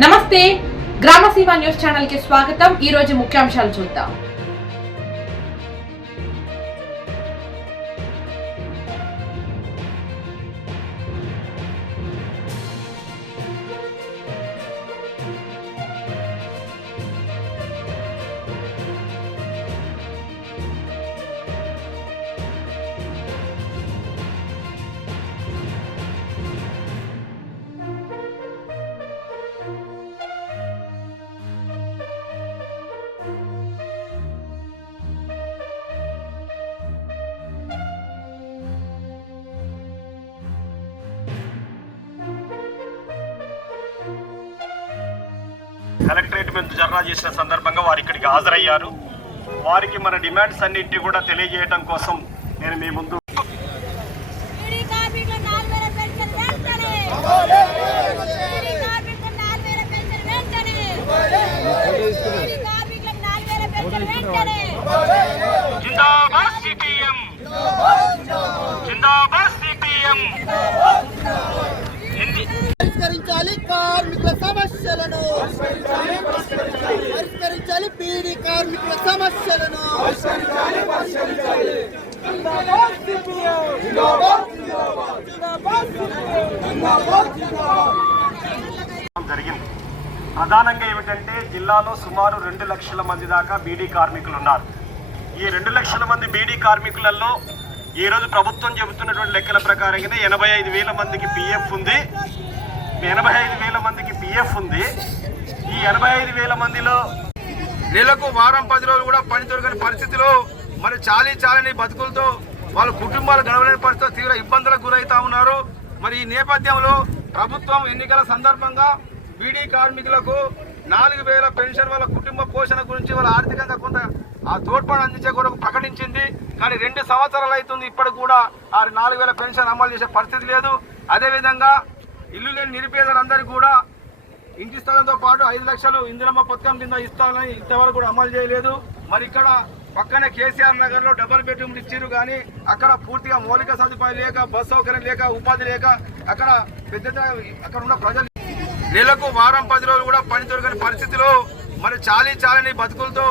నమస్తే. గ్రామసీమ న్యూస్ ఛానల్కి స్వాగతం. ఈ రోజు ముఖ్యాంశాలు చూద్దాం. కలెక్టరేట్ మీద ధర్నా చేసిన సందర్భంగా వారు ఇక్కడికి హాజరయ్యారు. వారికి మన డిమాండ్స్ అన్నింటినీ కూడా తెలియజేయడం కోసం నేను మీ ముందు జిందాబాద్ కార్మికుల నాలుగు వేల పెన్షన్ వెంటనే బీడీ కార్మికుల నాలుగు వేల పెన్షన్ వెంటనే బీడీ కార్మికుల నాలుగు వేల పెన్షన్ వెంటనే జిందాబాద్ సిపిఎం జిందాబాద్ సిపిఎం పరిష్కరించాలి కార్మికుల సమస్యలను పరిష్కరించాలి బీడీ కార్మికుల సమస్యలను జరిగింది ప్రధానంగా ఏమిటంటే జిల్లాలో సుమారు రెండు లక్షల మంది దాకా బీడీ కార్మికులు ఉన్నారు. ఈ రెండు లక్షల మంది బీడీ కార్మికులలో ఈ రోజు ప్రభుత్వం చెబుతున్నటువంటి లెక్కల ప్రకారంగానే ఎనభై ఐదు వేల మందికి పిఎఫ్ ఉంది. ఎనభై ఐదు వేల మందికి పిఎఫ్ ఉంది. ఈ ఎనభై ఐదు వేల మందిలో నెలకు వారం పది రోజులు కూడా పని దొరకని పరిస్థితిలో మరి చాలీ చాలని బతుకులతో వాళ్ళ కుటుంబాలు గడవలేని పరిస్థితిలో తీవ్ర ఇబ్బందులకు గురవుతా ఉన్నారు. మరి ఈ నేపథ్యంలో ప్రభుత్వం ఎన్నికల సందర్భంగా బీడీ కార్మికులకు నాలుగు వేల పెన్షన్ వాళ్ళ కుటుంబ పోషణ గురించి వాళ్ళ ఆర్థికంగా కొంత ఆ తోడ్పాటు అందించే కొరకు ప్రకటించింది. కానీ రెండు సంవత్సరాలు అవుతుంది ఇప్పటికి కూడా ఆ నాలుగు వేల పెన్షన్ అమలు చేసే పరిస్థితి లేదు. అదేవిధంగా ఇల్లు లేని నిరుపేదలందరికీ కూడా ఇంటి స్థలంతో పాటు ఐదు లక్షలు ఇందిరమ్మ పథకం కింద ఇస్తానని ఇంతవరకు కూడా అమలు చేయలేదు. మరి ఇక్కడ పక్కనే కేసీఆర్ నగర్లో డబుల్ బెడ్రూమ్లు ఇచ్చారు కానీ అక్కడ పూర్తిగా మౌలిక సదుపాయం లేక బస్ సౌకర్యం లేక ఉపాధి లేక అక్కడ పెద్ద అక్కడ ఉన్న ప్రజలు నెలకు వారం పది రోజులు కూడా పని దొరకని పరిస్థితిలో మరి చాలీ చాలని బతుకులతో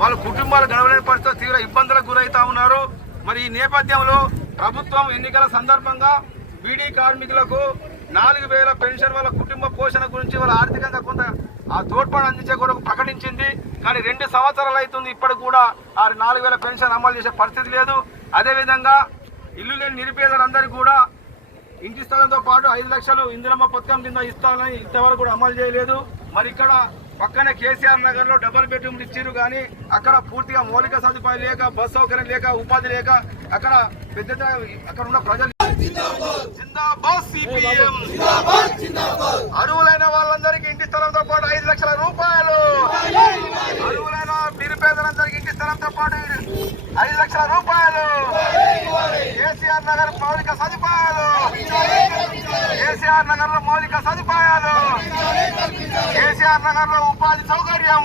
వాళ్ళ కుటుంబాలు గడవలేని పరిస్థితిలో తీవ్ర ఇబ్బందులకు గురవుతా ఉన్నారు. మరి ఈ నేపథ్యంలో ప్రభుత్వం ఎన్నికల సందర్భంగా బీడీ కార్మికులకు నాలుగు వేల పెన్షన్ వాళ్ళ కుటుంబ పోషణ గురించి వాళ్ళ ఆర్థికంగా కొంత ఆ తోడ్పాటు అందించే కొరకు ప్రకటించింది. కానీ రెండు సంవత్సరాలు అవుతుంది. ఇప్పటికి కూడా ఆ నాలుగు వేల పెన్షన్ అమలు చేసే పరిస్థితి లేదు. అదేవిధంగా ఇల్లు లేని నిరుపేదలందరికీ కూడా ఇంటి స్థలంతో పాటు ఐదు లక్షలు ఇందిరమ్మ పథకం కింద ఇస్తానని ఇంతవరకు కూడా అమలు చేయలేదు. మరి ఇక్కడ పక్కనే కేసీఆర్ నగర్లో డబుల్ బెడ్రూమ్లు ఇచ్చారు కానీ అక్కడ పూర్తిగా మౌలిక సదుపాయం లేక బస్ సౌకర్యం లేక ఉపాధి లేక అక్కడ పెద్ద అక్కడ ఉన్న ప్రజలు జిందాబాద్ సిపిఎం అర్హులైన వాళ్ళందరికీ ఇంటి స్థలంతో పాటు ఐదు లక్షల రూపాయలు అర్హులైన తో పాటు ఐదు లక్షల రూపాయలు. కేసీఆర్ నగర్ మౌలిక సదుపాయాలు. కేసీఆర్ నగర్లో మౌలిక సదుపాయాలు. కేసీఆర్ నగర్లో ఉపాధి సౌకర్యం.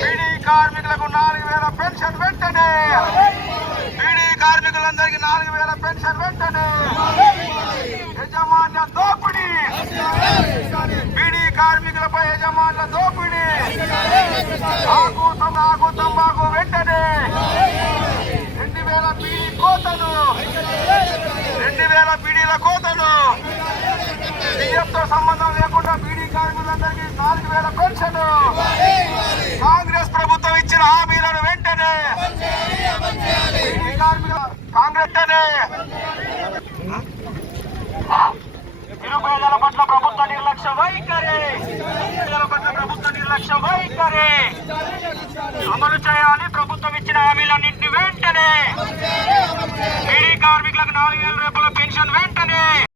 బీడీ కార్మికులకు నాలుగు వేల పెన్షన్ వెంటనే. బీడీ కార్మికులందరికీ నాలుగు వేల పెన్షన్ వెంటనే. యజమాన్య దోపిడీ. బీడీ కార్మికులపై యజమాన్య దోపిడీ. ఆకు తంబాకు తంబాకు వెంటనే. రెండు వేల బీడీ కోతను రెండు వేల బీడీల కోతను బియ్యంతో సంబంధం లేకుండా బీడీ కార్మికులందరికీ నాలుగు వేల పెన్షన్. కాంగ్రెస్ ప్రభుత్వం ఇచ్చిన హామీలను వెంటనే. బీడీ కార్మికుల కాంగ్రెస్ నిర్లక్ష్య వైఖరి అమలు చేయాలి. ప్రభుత్వం ఇచ్చిన హామీలన్నింటినీ వెంటనే. బీడీ కార్మికులకు నాలుగు వేల రూపాయల పెన్షన్ వెంటనే.